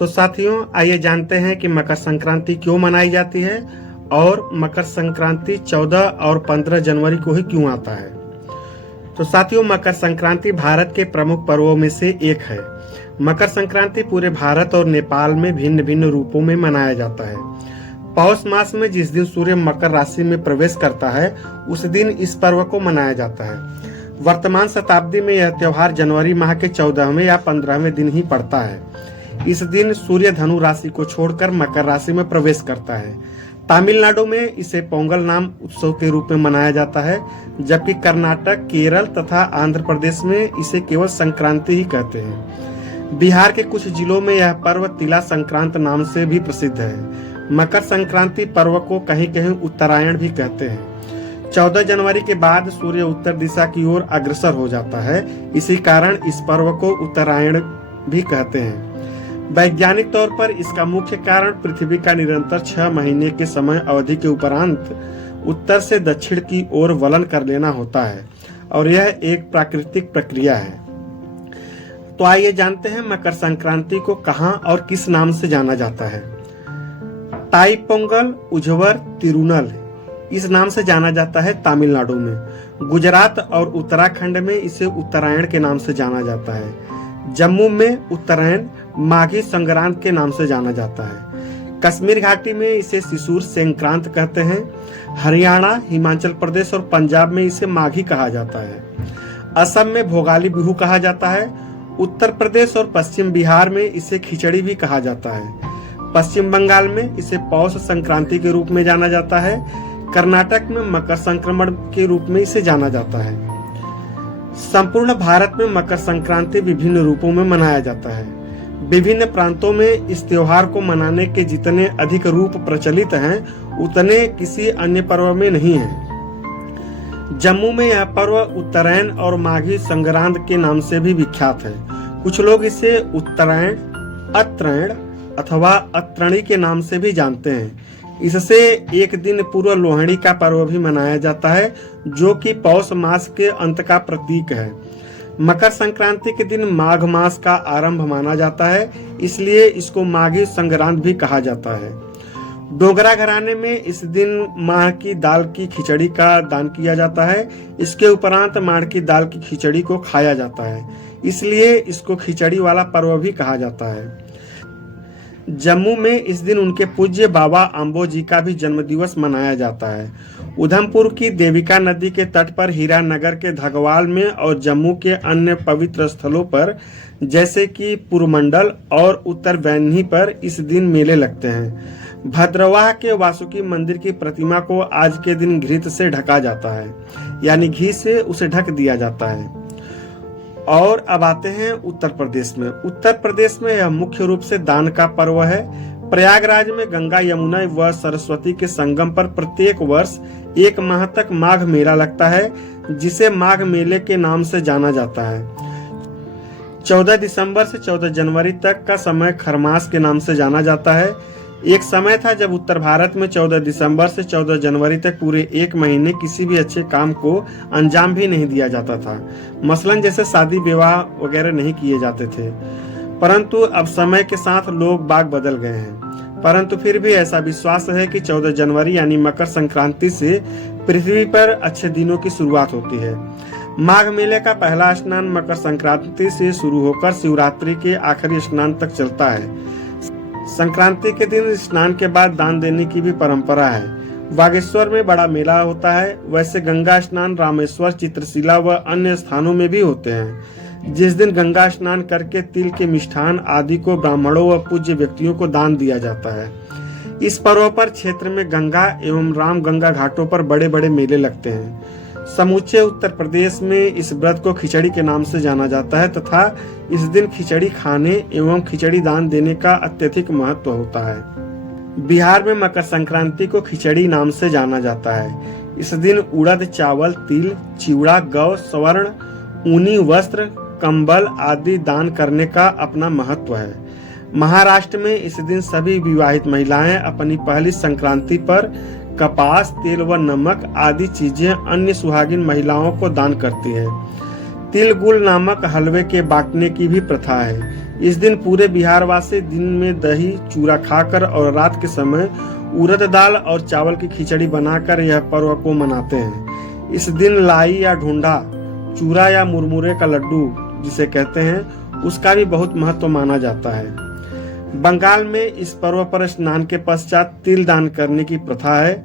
तो साथियों, आइए जानते हैं कि मकर संक्रांति क्यों मनाई जाती है और मकर संक्रांति 14 और 15 जनवरी को ही क्यों आता है। तो साथियों, मकर संक्रांति भारत के प्रमुख पर्वों में से एक है। मकर संक्रांति पूरे भारत और नेपाल में भिन्न भिन्न रूपों में मनाया जाता है। पौष मास में जिस दिन सूर्य मकर राशि में प्रवेश करता है, उस दिन इस पर्व को मनाया जाता है। वर्तमान शताब्दी में यह त्योहार जनवरी माह के 14वें या 15वें दिन ही पड़ता है। इस दिन सूर्य धनु राशि को छोड़कर मकर राशि में प्रवेश करता है। तमिलनाडु में इसे पोंगल नाम उत्सव के रूप में मनाया जाता है, जबकि कर्नाटक, केरल तथा आंध्र प्रदेश में इसे केवल संक्रांति ही कहते हैं। बिहार के कुछ जिलों में यह पर्व तिला संक्रांत नाम से भी प्रसिद्ध है। मकर संक्रांति पर्व को कहीं कहीं उत्तरायण भी कहते हैं। 14 जनवरी के बाद सूर्य उत्तर दिशा की ओर अग्रसर हो जाता है, इसी कारण इस पर्व को उत्तरायण भी कहते हैं। वैज्ञानिक तौर पर इसका मुख्य कारण पृथ्वी का निरंतर 6 महीने के समय अवधि के उपरांत उत्तर से दक्षिण की ओर वलन कर लेना होता है और यह एक प्राकृतिक प्रक्रिया है। तो आइए जानते हैं मकर संक्रांति को कहां और किस नाम से जाना जाता है। ताई पोंगल उझवर तिरुनल इस नाम से जाना जाता है तमिलनाडु में। गुजरात और उत्तराखंड में इसे उत्तरायण के नाम से जाना जाता है। जम्मू में उत्तरायण माघी संक्रांत के नाम से जाना जाता है। कश्मीर घाटी में इसे शिशुर संक्रांत कहते हैं। हरियाणा, हिमाचल प्रदेश और पंजाब में इसे माघी कहा जाता है। असम में भोगाली बिहू कहा जाता है। उत्तर प्रदेश और पश्चिम बिहार में इसे खिचड़ी भी कहा जाता है। पश्चिम बंगाल में इसे पौष संक्रांति के रूप में जाना जाता है। कर्नाटक में मकर संक्रमण के रूप में इसे जाना जाता है। संपूर्ण भारत में मकर संक्रांति विभिन्न रूपों में मनाया जाता है। विभिन्न प्रांतों में इस त्योहार को मनाने के जितने अधिक रूप प्रचलित हैं, उतने किसी अन्य पर्व में नहीं हैं। जम्मू में यह पर्व उत्तरायण और माघी संक्रांत के नाम से भी विख्यात है। कुछ लोग इसे उत्तरायण, अत्रैण अथवा अत्रणी के नाम से भी जानते हैं। इससे एक दिन पूर्व लोहड़ी का पर्व भी मनाया जाता है, जो कि पौष मास के अंत का प्रतीक है। मकर संक्रांति के दिन माघ मास का आरंभ माना जाता है, इसलिए इसको माघी संक्रांत भी कहा जाता है। डोगरा घराने में इस दिन माह की दाल की खिचड़ी का दान किया जाता है। इसके उपरांत माह की दाल की खिचड़ी को खाया जाता है, इसलिए इसको खिचड़ी वाला पर्व भी कहा जाता है। जम्मू में इस दिन उनके पूज्य बाबा अम्बो जी का भी जन्मदिवस मनाया जाता है। उधमपुर की देविका नदी के तट पर, हीरानगर के धगवाल में और जम्मू के अन्य पवित्र स्थलों पर जैसे कि पुरमंडल और उत्तर वैन्ही पर इस दिन मेले लगते हैं। भद्रवाह के वासुकी मंदिर की प्रतिमा को आज के दिन घृत से ढका जाता है, यानी घी से उसे ढक दिया जाता है। और अब आते हैं उत्तर प्रदेश में। उत्तर प्रदेश में यह मुख्य रूप से दान का पर्व है। प्रयागराज में गंगा, यमुना व सरस्वती के संगम पर प्रत्येक वर्ष 1 माह तक माघ मेला लगता है, जिसे माघ मेले के नाम से जाना जाता है। 14 दिसंबर से 14 जनवरी तक का समय खरमास के नाम से जाना जाता है। एक समय था जब उत्तर भारत में 14 दिसंबर से 14 जनवरी तक पूरे 1 महीने किसी भी अच्छे काम को अंजाम भी नहीं दिया जाता था। मसलन जैसे शादी विवाह वगैरह नहीं किए जाते थे। परंतु अब समय के साथ लोग बाग बदल गए हैं। परंतु फिर भी ऐसा विश्वास है कि 14 जनवरी यानी मकर संक्रांति से पृथ्वी पर अच्छे दिनों की शुरुआत होती है। माघ मेले का पहला स्नान मकर संक्रांति से शुरू होकर शिवरात्रि के आखिरी स्नान तक चलता है। संक्रांति के दिन स्नान के बाद दान देने की भी परंपरा है। बागेश्वर में बड़ा मेला होता है। वैसे गंगा स्नान रामेश्वर, चित्रशिला व अन्य स्थानों में भी होते हैं, जिस दिन गंगा स्नान करके तिल के मिष्ठान आदि को ब्राह्मणों व पूज्य व्यक्तियों को दान दिया जाता है। इस पर्व पर क्षेत्र में गंगा एवं राम गंगा घाटों पर बड़े बड़े मेले लगते हैं। समूचे उत्तर प्रदेश में इस व्रत को खिचड़ी के नाम से जाना जाता है तथा इस दिन खिचड़ी खाने एवं खिचड़ी दान देने का अत्यधिक महत्व होता है। बिहार में मकर संक्रांति को खिचड़ी नाम से जाना जाता है। इस दिन उड़द, चावल, तिल, चिवड़ा, गौ, स्वर्ण, ऊनी वस्त्र, कंबल आदि दान करने का अपना महत्व है। महाराष्ट्र में इस दिन सभी विवाहित महिलाएं अपनी पहली संक्रांति पर कपास, तेल व नमक आदि चीजें अन्य सुहागिन महिलाओं को दान करती है। तिल गुल नामक हलवे के बांटने की भी प्रथा है। इस दिन पूरे बिहारवासी दिन में दही चूरा खाकर और रात के समय उड़द दाल और चावल की खिचड़ी बनाकर यह पर्व को मनाते हैं। इस दिन लाई या ढूंढा, चूरा या मुरमुरे का लड्डू जिसे कहते हैं, उसका भी बहुत महत्व माना जाता है। बंगाल में इस पर्व पर स्नान के पश्चात तिल दान करने की प्रथा है।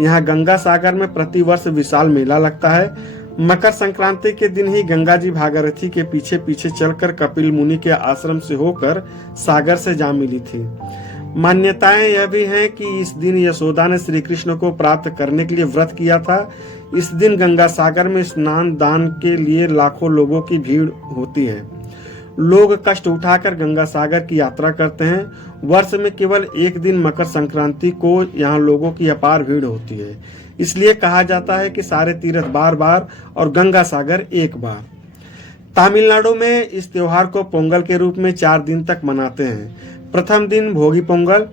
यहाँ गंगा सागर में प्रतिवर्ष विशाल मेला लगता है। मकर संक्रांति के दिन ही गंगा जी भागीरथी के पीछे पीछे चलकर कपिल मुनि के आश्रम से होकर सागर से जा मिली थी। मान्यताएं यह भी हैं कि इस दिन यशोदा ने श्री कृष्ण को प्राप्त करने के लिए व्रत किया था। इस दिन गंगा सागर में स्नान दान के लिए लाखों लोगों की भीड़ होती है। लोग कष्ट उठाकर गंगा सागर की यात्रा करते हैं। वर्ष में केवल एक दिन मकर संक्रांति को यहाँ लोगों की अपार भीड़ होती है। इसलिए कहा जाता है कि सारे तीर्थ बार बार और गंगा सागर एक बार। तमिलनाडु में इस त्योहार को पोंगल के रूप में 4 दिन तक मनाते हैं। प्रथम दिन भोगी पोंगल,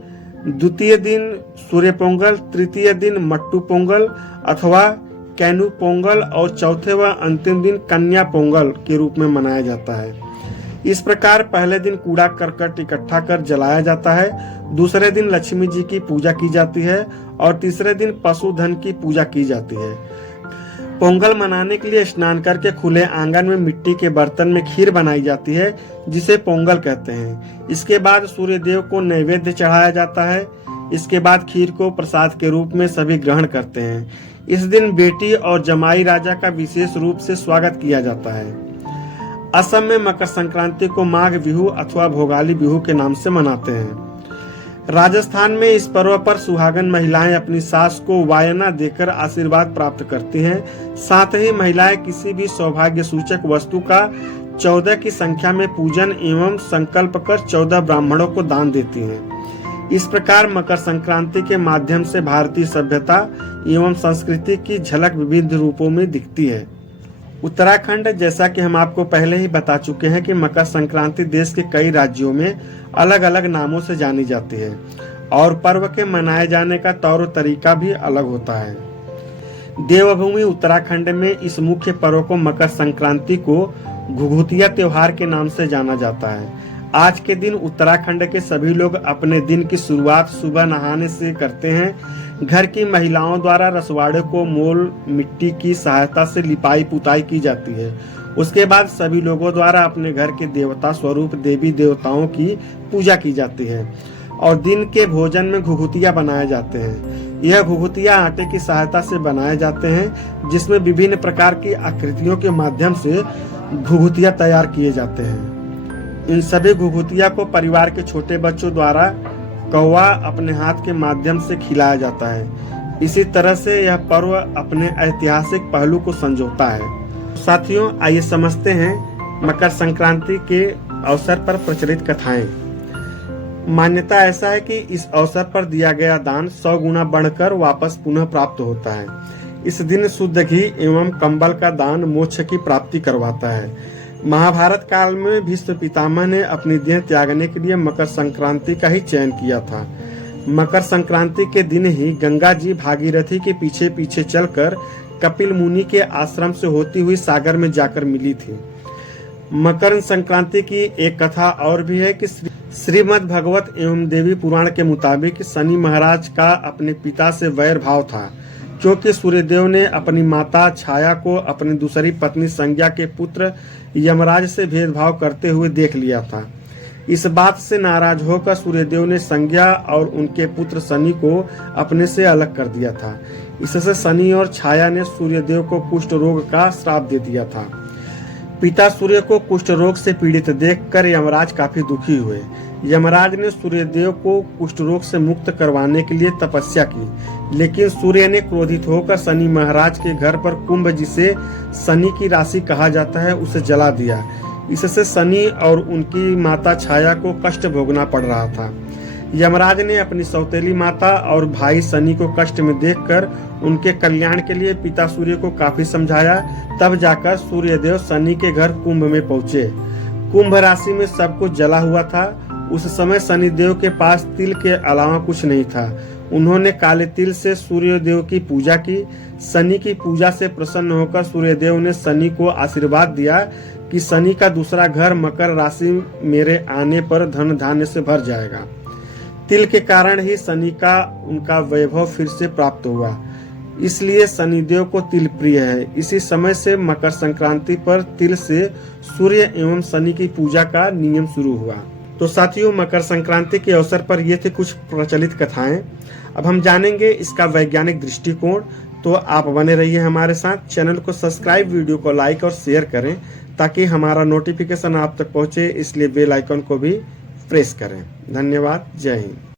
द्वितीय दिन सूर्य पोंगल, तृतीय दिन मट्टू पोंगल अथवा कैनू पोंगल और चौथे व अंतिम दिन कन्या पोंगल के रूप में मनाया जाता है। इस प्रकार पहले दिन कूड़ा करकट इकट्ठा कर जलाया जाता है, दूसरे दिन लक्ष्मी जी की पूजा की जाती है और तीसरे दिन पशुधन की पूजा की जाती है। पोंगल मनाने के लिए स्नान करके खुले आंगन में मिट्टी के बर्तन में खीर बनाई जाती है, जिसे पोंगल कहते हैं। इसके बाद सूर्य देव को नैवेद्य चढ़ाया जाता है। इसके बाद खीर को प्रसाद के रूप में सभी ग्रहण करते हैं। इस दिन बेटी और जमाई राजा का विशेष रूप से स्वागत किया जाता है। असम में मकर संक्रांति को माघ बिहू अथवा भोगाली बिहू के नाम से मनाते हैं। राजस्थान में इस पर्व पर सुहागन महिलाएं अपनी सास को वायना देकर आशीर्वाद प्राप्त करती हैं। साथ ही महिलाएं किसी भी सौभाग्य सूचक वस्तु का 14 की संख्या में पूजन एवं संकल्प कर 14 ब्राह्मणों को दान देती हैं। इस प्रकार मकर संक्रांति के माध्यम से भारतीय सभ्यता एवं संस्कृति की झलक विविध रूपों में दिखती है। उत्तराखंड, जैसा कि हम आपको पहले ही बता चुके हैं कि मकर संक्रांति देश के कई राज्यों में अलग अलग नामों से जानी जाती है और पर्व के मनाए जाने का तौर तरीका भी अलग होता है। देवभूमि उत्तराखंड में इस मुख्य पर्व को मकर संक्रांति को घुघुतिया त्योहार के नाम से जाना जाता है। आज के दिन उत्तराखंड के सभी लोग अपने दिन की शुरुआत सुबह नहाने से करते हैं। घर की महिलाओं द्वारा रसवाड़े को मोल मिट्टी की सहायता से लिपाई पुताई की जाती है। उसके बाद सभी लोगों द्वारा अपने घर के देवता स्वरूप देवी देवताओं की पूजा की जाती है और दिन के भोजन में घुघुतिया बनाए जाते हैं। यह घुघुतिया आटे की सहायता से बनाए जाते हैं, जिसमें विभिन्न प्रकार की आकृतियों के माध्यम से घुघुतिया तैयार किए जाते हैं। इन सभी घुघुतिया को परिवार के छोटे बच्चों द्वारा कौवा अपने हाथ के माध्यम से खिलाया जाता है। इसी तरह से यह पर्व अपने ऐतिहासिक पहलू को संजोता है। साथियों, आइए समझते हैं मकर संक्रांति के अवसर पर प्रचलित कथाएं। मान्यता ऐसा है कि इस अवसर पर दिया गया दान 100 गुना बढ़कर वापस पुनः प्राप्त होता है। इस दिन शुद्ध घी एवं कंबल का दान मोक्ष की प्राप्ति करवाता है। महाभारत काल में भीष्म पितामह ने अपनी देह त्यागने के लिए मकर संक्रांति का ही चयन किया था। मकर संक्रांति के दिन ही गंगा जी भागीरथी के पीछे पीछे चलकर कपिल मुनि के आश्रम से होती हुई सागर में जाकर मिली थी। मकर संक्रांति की एक कथा और भी है कि श्रीमद् भगवत एवं देवी पुराण के मुताबिक शनि महाराज का अपने पिता से वैर भाव था, क्योंकि सूर्यदेव ने अपनी माता छाया को अपनी दूसरी पत्नी संज्ञा के पुत्र यमराज से भेदभाव करते हुए देख लिया था। इस बात से नाराज होकर सूर्यदेव ने संज्ञा और उनके पुत्र शनि को अपने से अलग कर दिया था। इससे शनि और छाया ने सूर्यदेव को कुष्ठ रोग का श्राप दे दिया था। पिता सूर्य को कुष्ठ रोग से पीड़ित देखकर यमराज काफी दुखी हुए। यमराज ने सूर्यदेव को कुष्ठ रोग से मुक्त करवाने के लिए तपस्या की, लेकिन सूर्य ने क्रोधित होकर शनि महाराज के घर पर कुंभ, जिसे शनि की राशि कहा जाता है, उसे जला दिया। इससे शनि और उनकी माता छाया को कष्ट भोगना पड़ रहा था। यमराज ने अपनी सौतेली माता और भाई शनि को कष्ट में देखकर उनके कल्याण के लिए पिता सूर्य को काफी समझाया। तब जाकर सूर्यदेव शनि के घर कुंभ में पहुंचे। कुंभ राशि में सब कुछ जला हुआ था। उस समय शनिदेव के पास तिल के अलावा कुछ नहीं था। उन्होंने काले तिल से सूर्यदेव की पूजा की। शनि की पूजा से प्रसन्न होकर सूर्यदेव ने शनि को आशीर्वाद दिया कि शनि का दूसरा घर मकर राशि मेरे आने पर धन धान्य से भर जाएगा। तिल के कारण ही शनि का उनका वैभव फिर से प्राप्त हुआ, इसलिए शनिदेव को तिल प्रिय है। इसी समय से मकर संक्रांति पर तिल से सूर्य एवं शनि की पूजा का नियम शुरू हुआ। तो साथियों, मकर संक्रांति के अवसर पर ये थे कुछ प्रचलित कथाएं। अब हम जानेंगे इसका वैज्ञानिक दृष्टिकोण। तो आप बने रहिए हमारे साथ। चैनल को सब्सक्राइब, वीडियो को लाइक और शेयर करें ताकि हमारा नोटिफिकेशन आप तक पहुंचे, इसलिए बेल आइकन को भी प्रेस करें। धन्यवाद। जय हिंद।